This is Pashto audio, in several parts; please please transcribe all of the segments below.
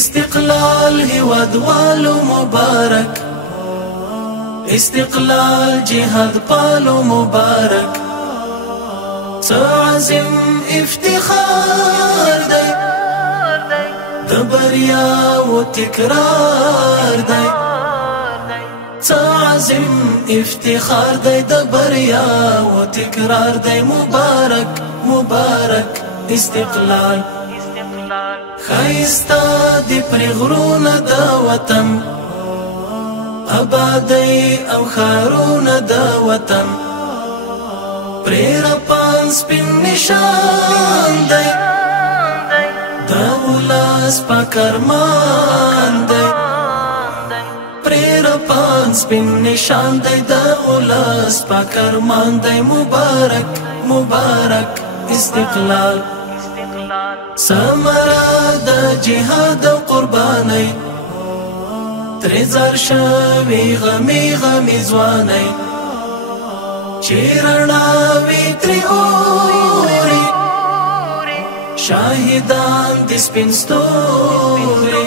استقلال هیوادوالو مبارک، استقلال جهاد پالو مبارک. عظیم افتخار دی د بریا و تکرار دی، عظیم افتخار دی د بریا و تکرار دی. مبارک مبارک استقلال، خایستا دی پر غرونه د وطن، آبادی او خارونه د وطن. پریر پان سپین نشان دی د اولاس پاک ارمان دی، پریر پان سپین نشان دی د اولاس پاک ارمان دی. مبارک مبارک استقلال، سمرا د جهاد او قربانی، ترزار شوی غمی غمی ځوانی. چیرناوی تری اوری شاهدان دی سپین ستوری،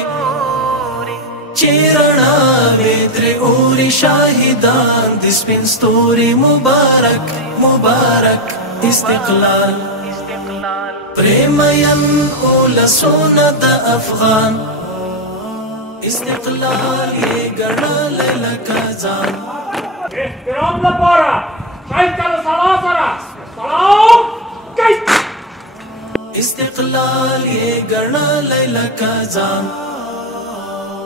چیرناوی تری اوری شاهدان دی سپین ستوری. مبارک مبارک استقلال، پریمین اولسونه د افغان، استقلال یې ګڼلی لکه ځان. احترام لپاره شاید کله سلا سره سلام کوي. استقلال یې ګڼلی لکه ځان،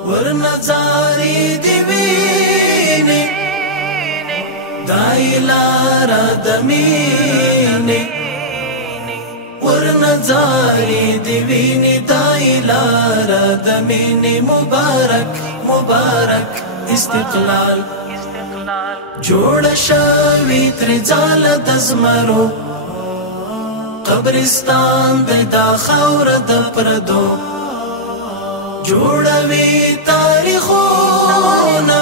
ورنظارې دې وینې دای لاره د مینې، ورنظارې دې وینې دای لاره د مینې. مبارک مبارک استقلال، جوړ شوی تر ځاله د زمرو، قبرستان دی دا خاوره د پردو. جوړوي تاریخونه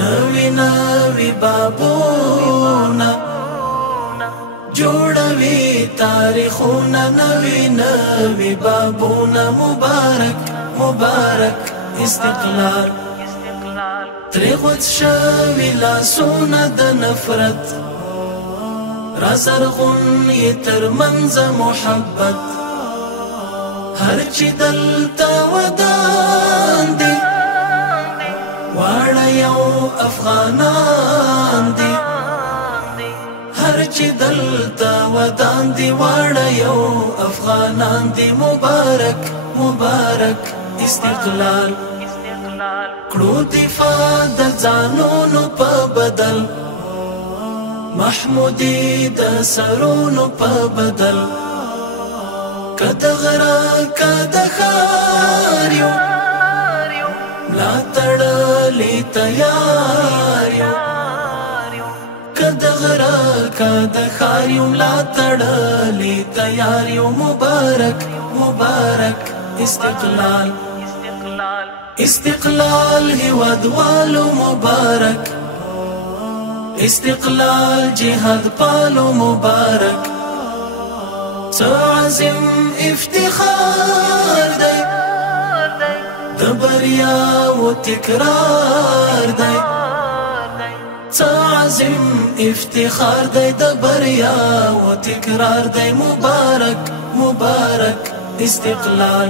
نوي نوي بابونه، جوړوي تاریخونه نوي نوي بابونه. مبارک مبارک استقلال، تری غوڅ شوي لاسونه د نفرت، را زرغون یې تر منځه محبت. هر چې دلته ودان دي واړه یو افغانان دي، هر چې دلته ودان دي واړه یو افغانان دي. مبارک مبارک استقلال، کړو دفاع د ځانونو په بدل، محمودي د سرونو په بدل. که د غره که د ښار یو ملاتړلي تیار یو، که د غره که د ښار یو ملاتړلي تیار یو. مبارک مبارک استقلال، استقلال هیوادوالو مبارک، استقلال جهاد پالو مبارک. عظیم افتخار دی د بریا و تکرار دی، عظیم افتخار دی د بریا و تکرار دی. مبارک مبارک استقلال.